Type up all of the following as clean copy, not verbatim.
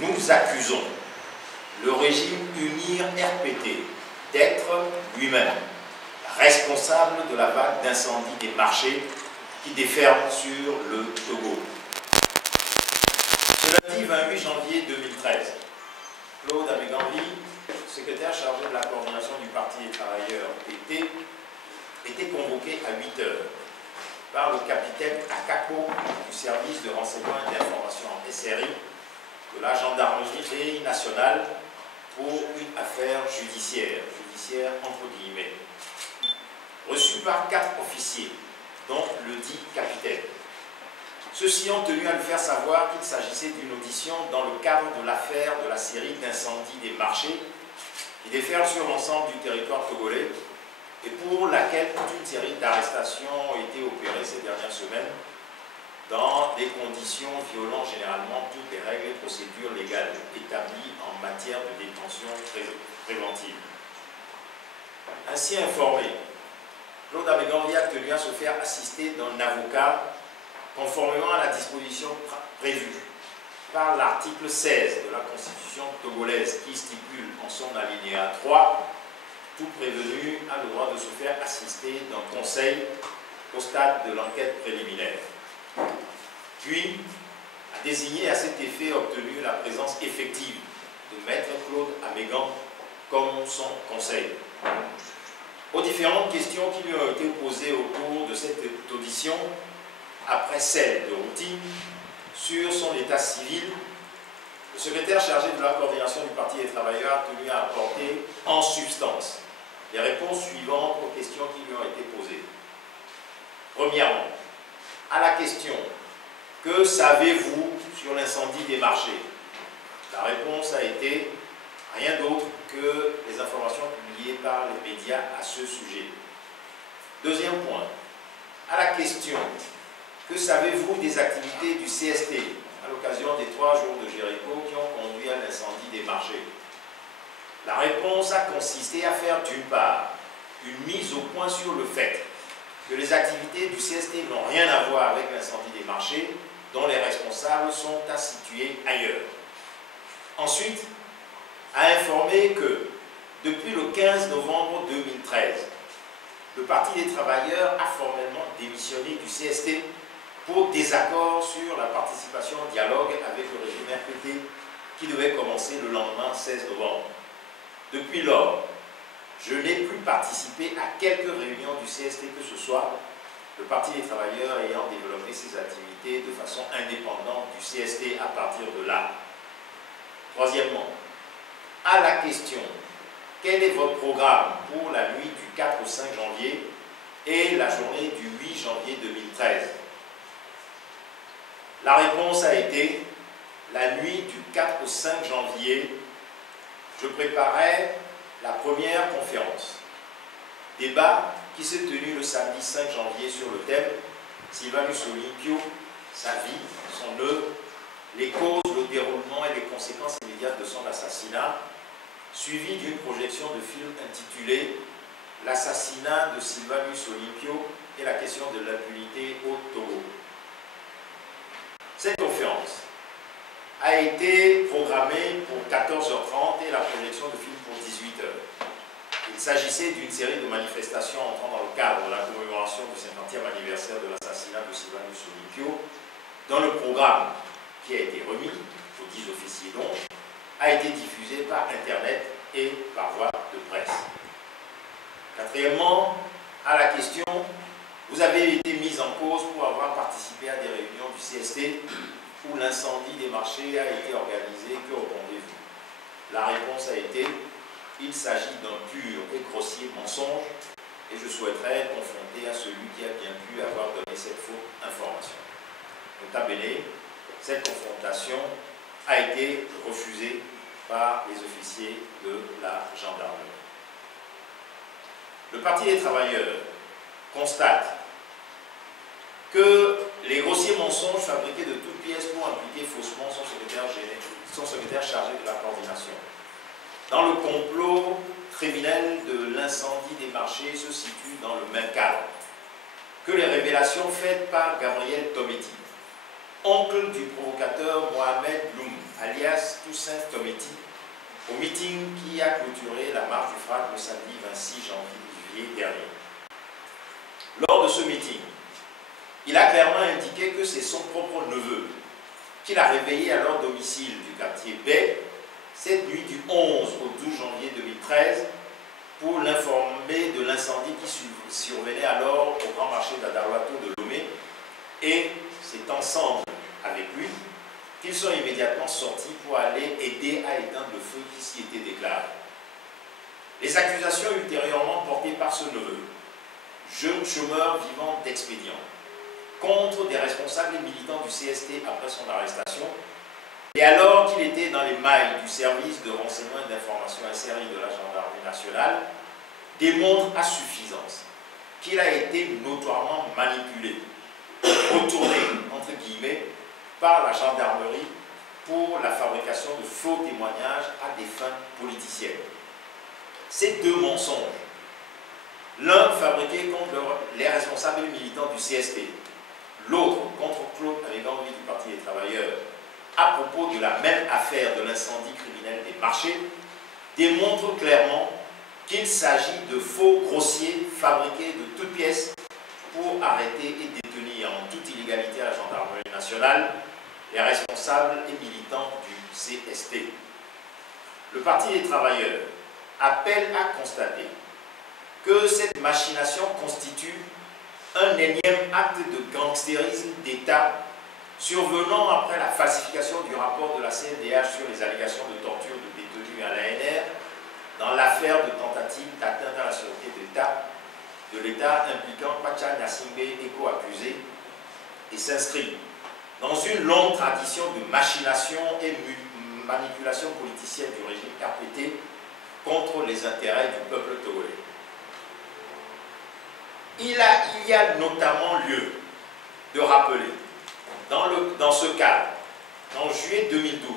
nous accusons le régime UNIR RPT d'être lui-même responsable de la vague d'incendie des marchés qui déferle sur le Togo. Ce lundi 28 janvier 2013, Claude Améganvi, secrétaire chargé de la coordination du Parti des travailleurs PT, était convoqué à 8 heures par le capitaine Akako du service de renseignement et d'information SRI de la gendarmerie nationale pour une affaire judiciaire entre guillemets, reçue par 4 officiers, dont le dit capitaine. Ceux-ci ont tenu à lui faire savoir qu'il s'agissait d'une audition dans le cadre de l'affaire de la série d'incendies des marchés qui déferle sur l'ensemble du territoire togolais et pour laquelle toute une série d'arrestations ont été opérées ces dernières semaines dans des conditions violant généralement toutes les règles et procédures légales établies en matière de détention préventive. Ainsi informé, Claude Améganvi a tenu à se faire assister d'un avocat conformément à la disposition prévue par l'article 16 de la Constitution togolaise qui stipule en son alinéa 3 tout prévenu a le droit de se faire assister d'un conseil au stade de l'enquête préliminaire. Puis, a désigné à cet effet obtenu la présence effective de Maître Claude Amégan comme son conseil. Aux différentes questions qui lui ont été posées au cours de cette audition, après celle de routine, sur son état civil, le secrétaire chargé de la coordination du Parti des travailleurs a tenu à apporter en substance les réponses suivantes aux questions qui lui ont été posées. Premièrement, à la question « Que savez-vous sur l'incendie des marchés ?» La réponse a été « Rien d'autre que les informations publiées par les médias à ce sujet. » Deuxième point, à la question « Que savez-vous des activités du CST à l'occasion des 3 jours de Jéricho qui ont conduit à l'incendie des marchés ?» La réponse a consisté à faire d'une part une mise au point sur le fait que les activités du CST n'ont rien à voir avec l'incendie des marchés dont les responsables sont à situer ailleurs. Ensuite, a informé que depuis le 15 novembre 2013, le Parti des travailleurs a formellement démissionné du CST pour désaccord sur la participation au dialogue avec le régime RPT qui devait commencer le lendemain 16 novembre. Depuis lors, je n'ai plus participé à quelques réunions du CST que ce soit, le Parti des travailleurs ayant développé ses activités de façon indépendante du CST à partir de là. Troisièmement, à la question « Quel est votre programme pour la nuit du 4 au 5 janvier et la journée du 8 janvier 2013 ?» La réponse a été « La nuit du 4 au 5 janvier, je préparais la première conférence. Débat qui s'est tenu le samedi 5 janvier sur le thème Sylvanus Olympio, sa vie, son œuvre, les causes, le déroulement et les conséquences immédiates de son assassinat, suivi d'une projection de film intitulé L'assassinat de Sylvanus Olympio et la question de l'impunité au Togo. Cette conférence a été programmée pour 14h30 et la projection de film pour 18h. Il s'agissait d'une série de manifestations entrant dans le cadre de la commémoration du 50e anniversaire de l'assassinat de Sylvanus Olympio, dont le programme, qui a été remis aux 10 officiers donc, a été diffusé par Internet et par voie de presse. Quatrièmement, à la question, vous avez été mis en cause pour avoir participé à des réunions du CST où l'incendie des marchés a été organisé, que répondez-vous? La réponse a été, il s'agit d'un pur et grossier mensonge et je souhaiterais être confronté à celui qui a bien pu avoir donné cette fausse information. Nota bene, cette confrontation a été refusée par les officiers de la gendarmerie. Le Parti des travailleurs constate que les grossiers mensonges fabriqués de toutes pièces pour impliquer faussement son secrétaire chargé de la coordination dans le complot criminel de l'incendie des marchés se situent dans le même cadre que les révélations faites par Gabriel Tometti. oncle du provocateur Mohamed Bloum, alias Toussaint Tometi, au meeting qui a clôturé la marche du FRAC le samedi 26 janvier dernier. Lors de ce meeting, il a clairement indiqué que c'est son propre neveu qu'il a réveillé à leur domicile du quartier B cette nuit du 11 au 12 janvier 2013 pour l'informer de l'incendie qui survenait alors au grand marché d'Adaroato de Lomé, et c'est ensemble avec lui qu'ils sont immédiatement sortis pour aller aider à éteindre le feu qui s'y était déclaré. Les accusations ultérieurement portées par ce neveu, jeune chômeur vivant d'expédient, contre des responsables et militants du CST après son arrestation, et alors qu'il était dans les mailles du service de renseignement et d'information SRI de la gendarmerie nationale, démontrent à suffisance qu'il a été notoirement manipulé, retourné, entre guillemets, par la gendarmerie pour la fabrication de faux témoignages à des fins politiciennes. Ces deux mensonges, l'un fabriqué contre les responsables et militants du CST, l'autre contre Claude Améganvi du Parti des Travailleurs, à propos de la même affaire de l'incendie criminel des marchés, démontrent clairement qu'il s'agit de faux grossiers fabriqués de toutes pièces pour arrêter et détenir en toute illégalité à la gendarmerie nationale les responsables et militants du CST. Le Parti des Travailleurs appelle à constater que cette machination constitue un énième acte de gangstérisme d'État survenant après la falsification du rapport de la CNDH sur les allégations de torture de détenus à l'ANR dans l'affaire de tentative d'atteinte à la sûreté de l'État impliquant Pacha Nassimbe et co-accusés, et s'inscrit dans une longue tradition de machination et manipulation politicienne du régime RPT contre les intérêts du peuple togolais. Il y a notamment lieu de rappeler, dans ce cadre, en juillet 2012,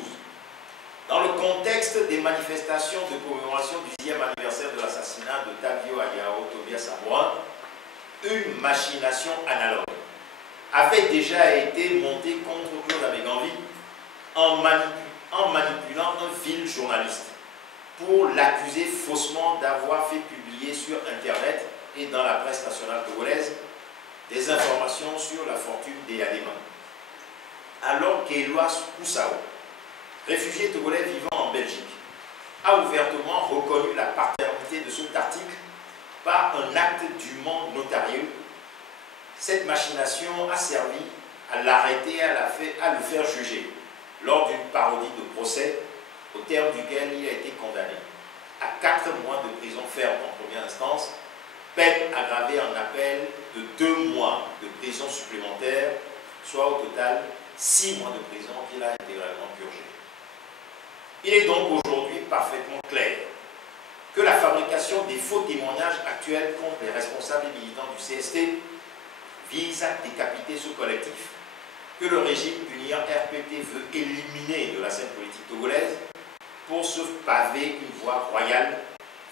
dans le contexte des manifestations de commémoration du 10e anniversaire de l'assassinat de Tavio Ayao Tobias Amoa, une machination analogue avait déjà été montée contre Claude Améganvi en manipulant un vil journaliste pour l'accuser faussement d'avoir fait publier sur Internet et dans la presse nationale togolaise des informations sur la fortune des Adema. Alors qu'Éloi Koussao, réfugié togolais vivant en Belgique, a ouvertement reconnu la paternité de cet article par un acte dûment notarieux, cette machination a servi à l'arrêter et à le faire juger lors d'une parodie de procès au terme duquel il a été condamné à 4 mois de prison ferme en première instance, peine aggravée en appel de 2 mois de prison supplémentaire, soit au total 6 mois de prison qu'il a intégralement purgé. Il est donc aujourd'hui parfaitement clair que la fabrication des faux témoignages actuels contre les responsables et militants du CST vise à décapiter ce collectif que le régime unir RPT veut éliminer de la scène politique togolaise pour se paver une voie royale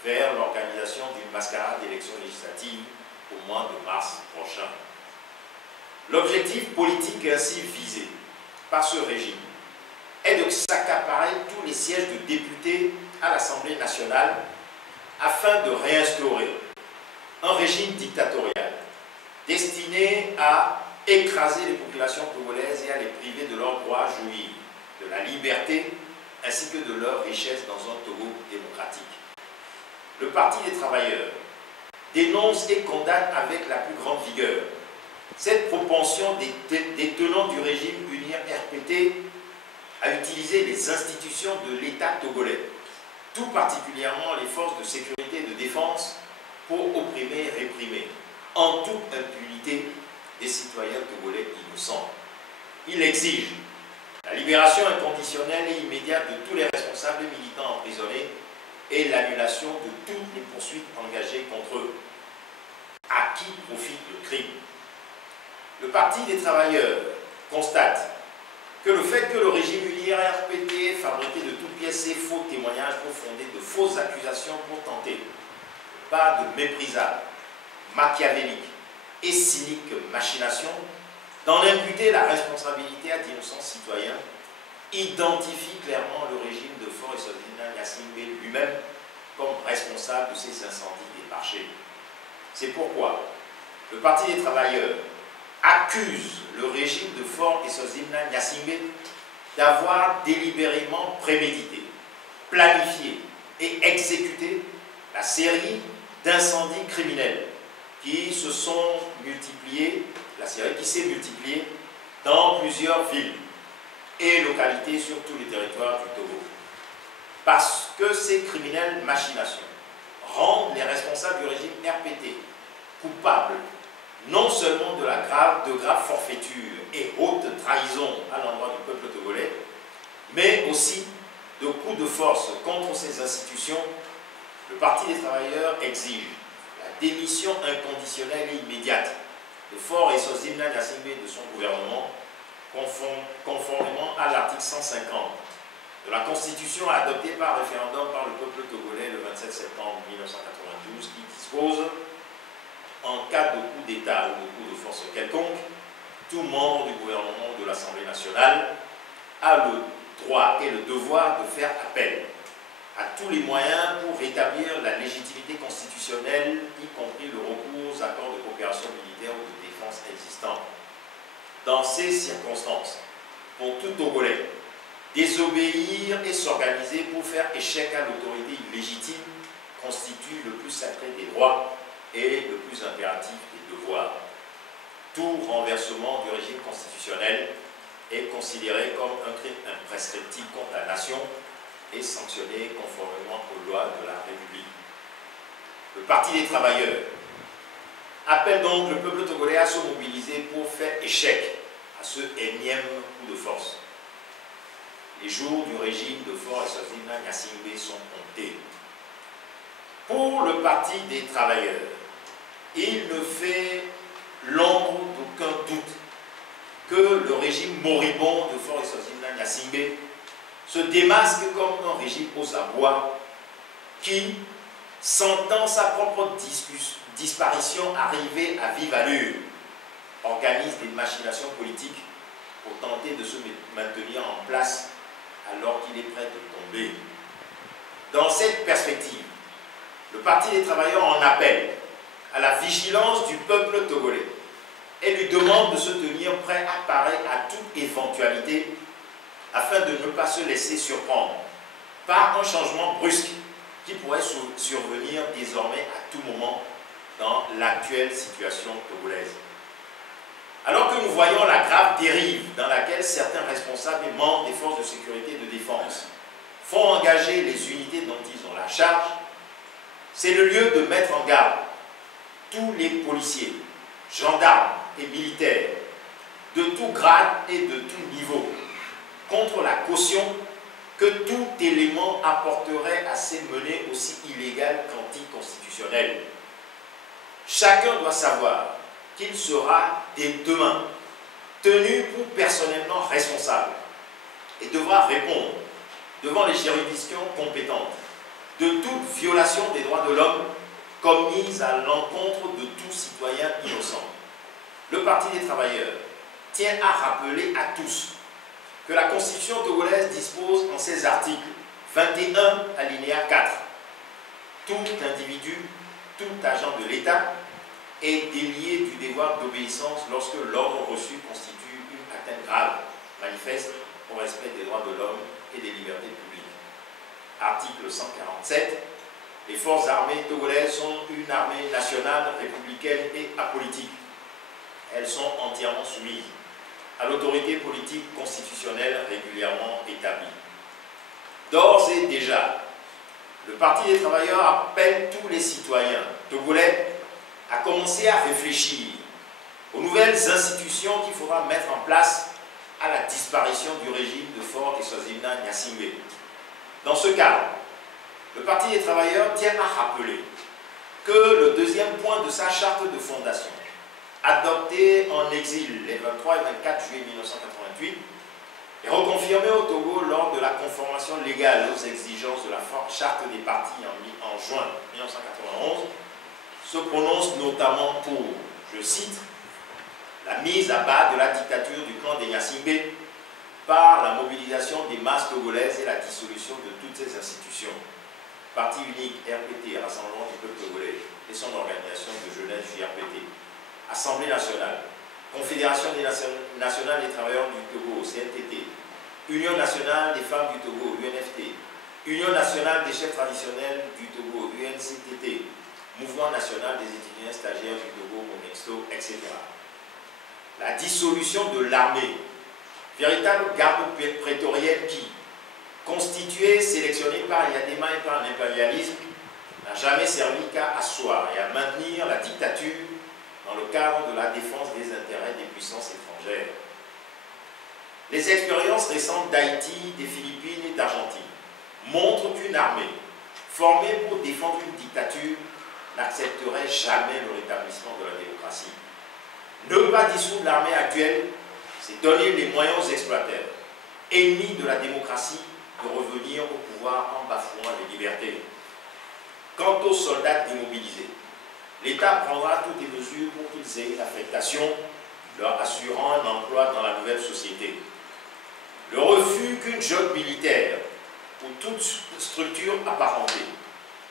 vers l'organisation d'une mascarade d'élections législatives au mois de mars prochain. L'objectif politique ainsi visé par ce régime est de s'accaparer tous les sièges de députés à l'Assemblée nationale afin de réinstaurer un régime dictatorial destiné à écraser les populations togolaises et à les priver de leur droit à jouir de la liberté ainsi que de leur richesse dans un Togo démocratique. Le Parti des Travailleurs dénonce et condamne avec la plus grande vigueur cette propension des tenants du régime unir RPT à utiliser les institutions de l'État togolais, tout particulièrement les forces de sécurité et de défense, pour opprimer et réprimer, en toute impunité, des citoyens togolais innocents. Il exige la libération inconditionnelle et immédiate de tous les responsables et militants emprisonnés et l'annulation de toutes les poursuites engagées contre eux. À qui profite le crime? Le Parti des Travailleurs constate que le fait que le régime unir RPT fabriqué de toutes pièces ces faux témoignages pour fonder de fausses accusations pour tenter, par de méprisables, machiavéliques et cyniques machinations, d'en imputer la responsabilité à d'innocents citoyens, identifie clairement le régime de Faure et Swaziland Gnassingbé lui-même comme responsable de ces incendies des marchés. C'est pourquoi le Parti des travailleurs accuse le régime de Faure et Swaziland Gnassingbé d'avoir délibérément prémédité, planifié et exécuté la série d'incendies criminels qui se sont multipliés, la série qui s'est multipliée dans plusieurs villes et localités sur tous les territoires du Togo. Parce que ces criminelles machinations rendent les responsables du régime RPT coupables non seulement de graves forfaitures et haute trahison à l'endroit du peuple togolais, mais aussi de coups de force contre ces institutions. Le Parti des travailleurs exige la démission inconditionnelle et immédiate de Faure et Swaziland Gnassingbé de son gouvernement, conformément à l'article 150 de la Constitution adoptée par référendum par le peuple togolais le 27 septembre 1992, qui dispose: en cas de coup d'État ou de coup de force quelconque, tout membre du gouvernement ou de l'Assemblée nationale a le droit et le devoir de faire appel à tous les moyens pour rétablir la légitimité constitutionnelle, y compris le recours aux accords de coopération militaire ou de défense existants. Dans ces circonstances, pour tout Togolais, désobéir et s'organiser pour faire échec à l'autorité illégitime constitue le plus sacré des droits et le plus impératif des devoirs. Tout renversement du régime constitutionnel est considéré comme un crime imprescriptible contre la nation et sanctionné conformément aux lois de la République. Le Parti des travailleurs appelle donc le peuple togolais à se mobiliser pour faire échec à ce énième coup de force. Les jours du régime de Faure et Swaziland Gnassingbé sont comptés. Pour le Parti des travailleurs, il ne fait l'ombre d'aucun doute que le régime moribond de Faure et Swaziland Gnassingbé se démasque comme un régime aux abois qui, sentant sa propre disparition arriver à vive allure, organise des machinations politiques pour tenter de se maintenir en place alors qu'il est prêt de tomber. Dans cette perspective, le Parti des travailleurs en appelle à la vigilance du peuple togolais et lui demande de se tenir prêt à parer à toute éventualité afin de ne pas se laisser surprendre par un changement brusque qui pourrait survenir désormais à tout moment dans l'actuelle situation togolaise. Alors que nous voyons la grave dérive dans laquelle certains responsables et membres des forces de sécurité et de défense font engager les unités dont ils ont la charge, c'est le lieu de mettre en garde tous les policiers, gendarmes et militaires de tout grade et de tout niveau contre la caution que tout élément apporterait à ces menées aussi illégales qu'anticonstitutionnelles. Chacun doit savoir qu'il sera dès demain tenu pour personnellement responsable et devra répondre devant les juridictions compétentes de toute violation des droits de l'homme commise à l'encontre de tout citoyen innocent. Le Parti des travailleurs tient à rappeler à tous que la Constitution togolaise dispose en ses articles 21 alinéa 4 tout individu, tout agent de l'État est délié du devoir d'obéissance lorsque l'ordre reçu constitue une atteinte grave, manifeste au respect des droits de l'homme et des libertés publiques. Article 147. Les forces armées togolaises sont une armée nationale, républicaine et apolitique. Elles sont entièrement soumises à l'autorité politique constitutionnelle régulièrement établie. D'ores et déjà, le Parti des travailleurs appelle tous les citoyens togolais à commencer à réfléchir aux nouvelles institutions qu'il faudra mettre en place à la disparition du régime de Faure et Swaziland Gnassingbé. Dans ce cadre, le Parti des travailleurs tient à rappeler que le deuxième point de sa charte de fondation, adoptée en exil les 23 et 24 juillet 1988, est reconfirmé au Togo lors de la conformation légale aux exigences de la charte des partis en juin 1991, se prononce notamment pour, je cite, « la mise à bas de la dictature du clan des Gnassingbé par la mobilisation des masses togolaises et la dissolution de toutes ces institutions. Parti unique RPT, Rassemblement du peuple togolais, et son organisation de jeunesse JRPT. Assemblée nationale, Confédération des nationales des travailleurs du Togo, CNTT, Union nationale des femmes du Togo, UNFT, Union nationale des chefs traditionnels du Togo, UNCTT, Mouvement national des étudiants stagiaires du Togo, MONEXTO, etc. La dissolution de l'armée, véritable garde prétorienne qui, constituée, sélectionnée par Yadema et par l'impérialisme, n'a jamais servi qu'à asseoir et à maintenir la dictature dans le cadre de la défense des intérêts des puissances étrangères. Les expériences récentes d'Haïti, des Philippines et d'Argentine montrent qu'une armée formée pour défendre une dictature n'accepterait jamais le rétablissement de la démocratie. Ne pas dissoudre l'armée actuelle, c'est donner les moyens aux exploiteurs, ennemis de la démocratie, de revenir au pouvoir en bafouant les libertés. Quant aux soldats immobilisés, l'État prendra toutes les mesures pour qu'ils aient une affectation, leur assurant un emploi dans la nouvelle société. Le refus qu'une junte militaire ou toute structure apparentée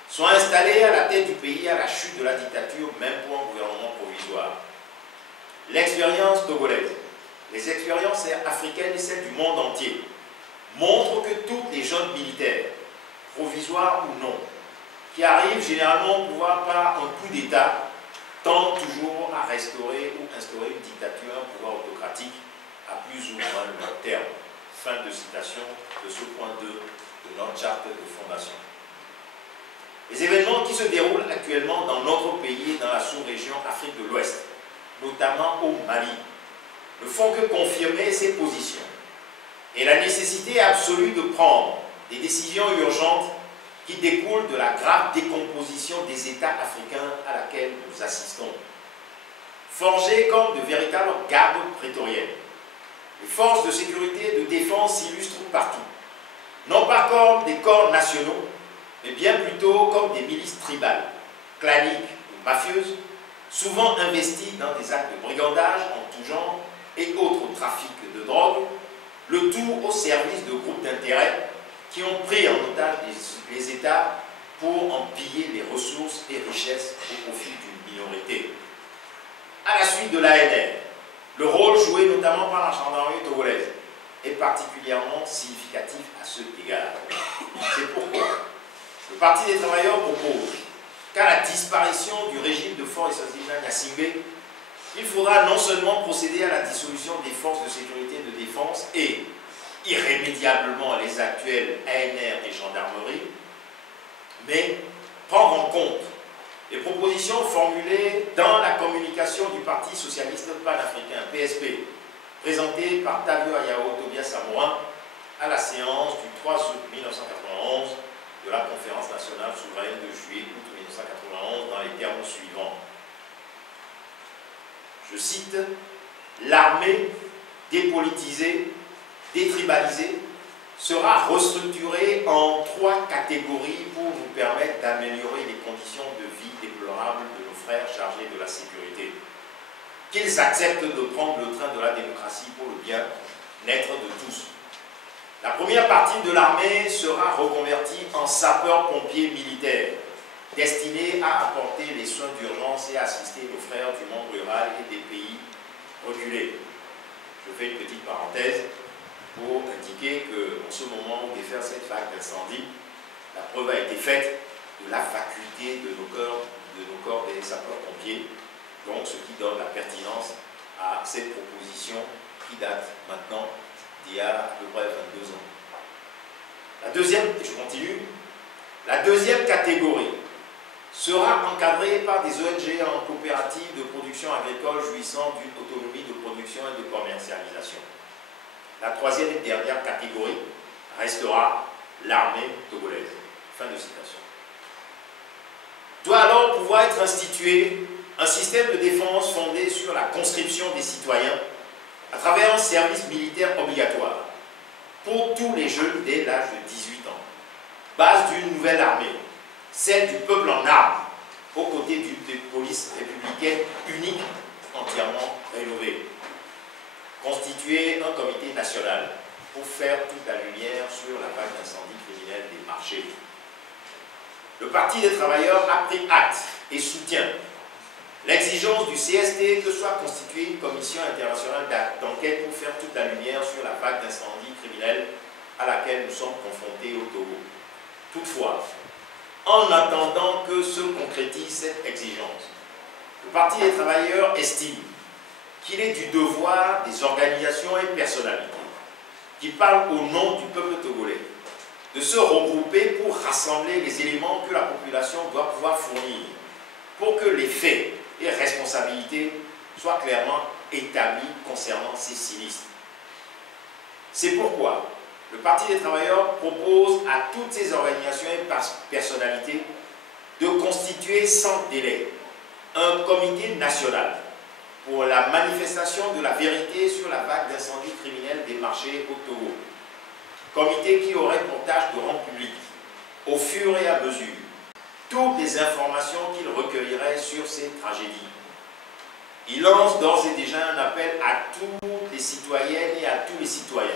soit installée à la tête du pays à la chute de la dictature, même pour un gouvernement provisoire. L'expérience togolaise, les expériences africaines et celles du monde entier montrent que toutes les juntes militaires, provisoires ou non, qui arrivent généralement au pouvoir par un coup d'État, tendent toujours à restaurer ou instaurer une dictature, un pouvoir autocratique à plus ou moins long terme. Fin de citation de ce point 2 de notre charte de fondation. Les événements qui se déroulent actuellement dans notre pays et dans la sous-région Afrique de l'Ouest, notamment au Mali, ne font que confirmer ces positions et la nécessité absolue de prendre des décisions urgentes qui découlent de la grave décomposition des États africains à laquelle nous assistons. Forgés comme de véritables gardes prétoriennes, les forces de sécurité et de défense s'illustrent partout, non pas comme des corps nationaux, mais bien plutôt comme des milices tribales, claniques ou mafieuses, souvent investies dans des actes de brigandage en tout genre et autres trafics de drogue, le tout au service de groupes d'intérêt qui ont pris en otage les États pour en piller les ressources et richesses au profit d'une minorité. À la suite de l'ANR, le rôle joué notamment par la gendarmerie togolaise est particulièrement significatif à cet égard. C'est pourquoi le Parti des travailleurs propose qu'à la disparition du régime de Faure Gnassingbé, il faudra non seulement procéder à la dissolution des forces de sécurité et de défense et irrémédiablement les actuelles ANR et gendarmerie, mais prendre en compte les propositions formulées dans la communication du Parti socialiste panafricain, PSP, présentée par Tavio Ayao Tobias Samorin à la séance du 3 août 1991 de la conférence nationale souveraine de juillet-août 1991 dans les termes suivants. Je cite, « L'armée dépolitisée, détribalisée, sera restructurée en 3 catégories pour nous permettre d'améliorer les conditions de vie déplorables de nos frères chargés de la sécurité. Qu'ils acceptent de prendre le train de la démocratie pour le bien-être de tous. La première partie de l'armée sera reconvertie en sapeurs-pompiers militaires, destinés à apporter les soins d'urgence et à assister nos frères du monde rural et des pays reculés. » Je fais une petite parenthèse pour indiquer qu'en ce moment où défaire cette vague d'incendie, la preuve a été faite de la vacuité de nos corps des sapeurs-pompiers, donc ce qui donne la pertinence à cette proposition qui date maintenant d'il y a à peu près 22 ans. La deuxième, je continue, la deuxième catégorie sera encadrée par des ONG en coopérative de production agricole jouissant d'une autonomie de production et de commercialisation. La troisième et dernière catégorie restera l'armée togolaise. Fin de citation. Doit alors pouvoir être institué un système de défense fondé sur la conscription des citoyens à travers un service militaire obligatoire pour tous les jeunes dès l'âge de 18 ans. Base d'une nouvelle armée, celle du peuple en armes, aux côtés d'une police républicaine unique entièrement rénové. Constituer un comité national pour faire toute la lumière sur la vague d'incendie criminel des marchés. Le Parti des travailleurs a pris acte et soutient l'exigence du CST que soit constituée une commission internationale d'enquête pour faire toute la lumière sur la vague d'incendie criminel à laquelle nous sommes confrontés au Togo. Toutefois, en attendant que se concrétise cette exigence, le Parti des travailleurs estime qu'il est du devoir des organisations et personnalités qui parlent au nom du peuple togolais de se regrouper pour rassembler les éléments que la population doit pouvoir fournir pour que les faits et responsabilités soient clairement établis concernant ces sinistres. C'est pourquoi le Parti des travailleurs propose à toutes ces organisations et personnalités de constituer sans délai un comité national pour la manifestation de la vérité sur la vague d'incendie criminel des marchés au Togo. Comité qui aurait pour tâche de rendre public, au fur et à mesure, toutes les informations qu'il recueillerait sur ces tragédies. Il lance d'ores et déjà un appel à toutes les citoyennes et à tous les citoyens,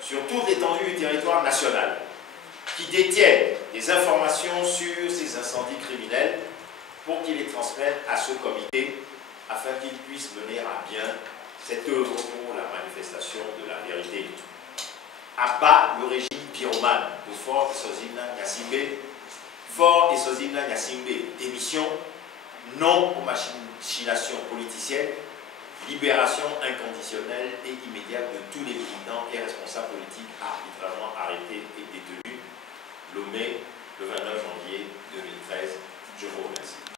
sur toute l'étendue du territoire national, qui détiennent des informations sur ces incendies criminels pour qu'ils les transmettent à ce comité afin qu'il puisse mener à bien cette œuvre pour la manifestation de la vérité. Abat le régime pyromane de Faure Esozimna Gnassingbé. Faure Esozimna Gnassingbé, démission, non aux machinations politiciennes, libération inconditionnelle et immédiate de tous les militants et responsables politiques arbitrairement arrêtés et détenus. Lomé, le 29 janvier 2013. Je vous remercie.